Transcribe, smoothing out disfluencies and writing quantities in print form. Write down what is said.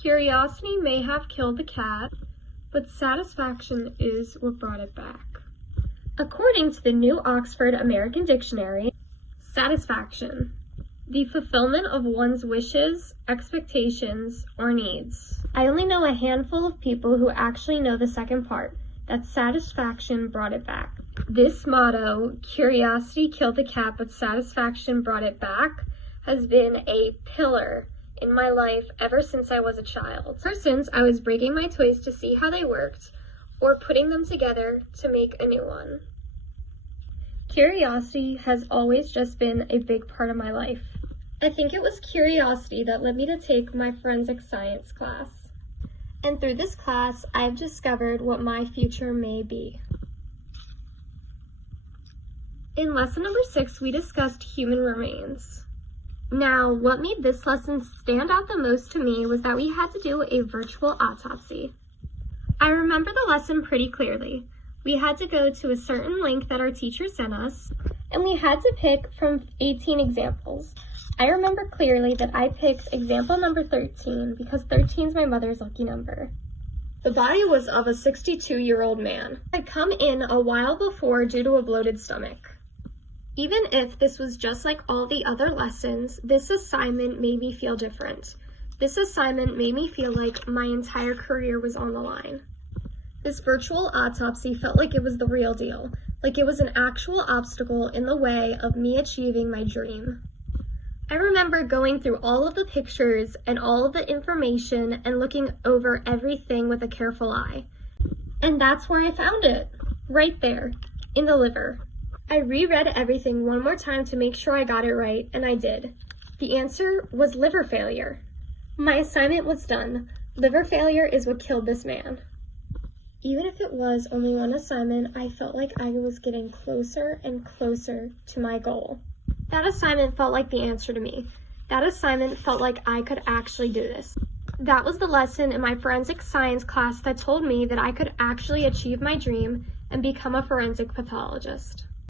Curiosity may have killed the cat, but satisfaction is what brought it back. According to the New Oxford American Dictionary, satisfaction, the fulfillment of one's wishes, expectations, or needs. I only know a handful of people who actually know the second part, that satisfaction brought it back. This motto, curiosity killed the cat but satisfaction brought it back, has been a pillar in my life ever since I was a child. Ever since I was breaking my toys to see how they worked, or putting them together to make a new one. Curiosity has always just been a big part of my life. I think it was curiosity that led me to take my forensic science class. And through this class, I've discovered what my future may be. In lesson number 6, we discussed human remains. Now, what made this lesson stand out the most to me was that we had to do a virtual autopsy. I remember the lesson pretty clearly. We had to go to a certain link that our teacher sent us, and we had to pick from 18 examples. I remember clearly that I picked example number 13 because 13 is my mother's lucky number. The body was of a 62-year-old man. I'd come in a while before due to a bloated stomach. Even if this was just like all the other lessons, this assignment made me feel different. This assignment made me feel like my entire career was on the line. This virtual autopsy felt like it was the real deal, like it was an actual obstacle in the way of me achieving my dream. I remember going through all of the pictures and all of the information and looking over everything with a careful eye. And that's where I found it, right there, in the liver. I reread everything one more time to make sure I got it right, and I did. The answer was liver failure. My assignment was done. Liver failure is what killed this man. Even if it was only one assignment, I felt like I was getting closer and closer to my goal. That assignment felt like the answer to me. That assignment felt like I could actually do this. That was the lesson in my forensic science class that told me that I could actually achieve my dream and become a forensic pathologist.